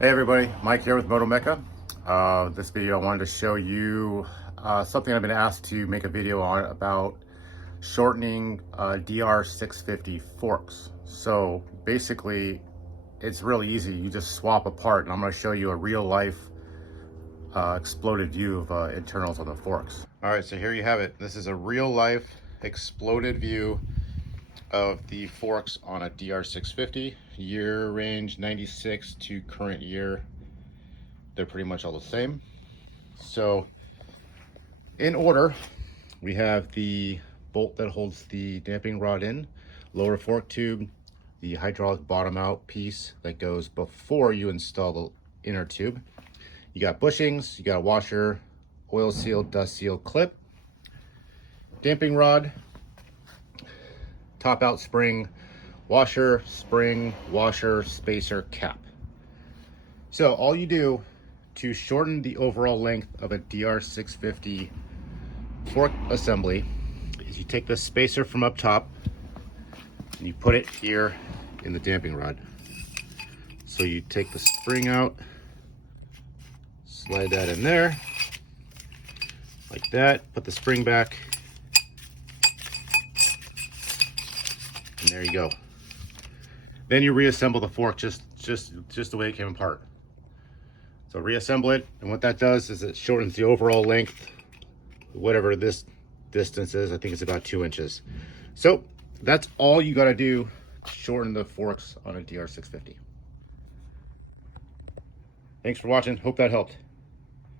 Hey everybody, Mike here with Moto Mecha. This video I wanted to show you something I've been asked to make a video on about shortening DR650 forks. So basically it's really easy. You just swap a part, and I'm going to show you a real life exploded view of internals on the forks. Alright, so here you have it. This is a real life exploded view of the forks on a DR650. Year range 96 to current year, they're pretty much all the same. So in order, we have the bolt that holds the damping rod in, lower fork tube, the hydraulic bottom out piece that goes before you install the inner tube. You got bushings, you got a washer, oil seal, dust seal clip, damping rod, top out spring, washer, spring, washer, spacer, cap. So all you do to shorten the overall length of a DR650 fork assembly is you take the spacer from up top and you put it here in the damping rod. So you take the spring out, slide that in there like that, put the spring back, and there you go. Then you reassemble the fork just the way it came apart. So reassemble it, and what that does is it shortens the overall length, whatever this distance is. I think it's about 2 inches. So that's all you got to do to shorten the forks on a DR650. Thanks for watching. Hope that helped.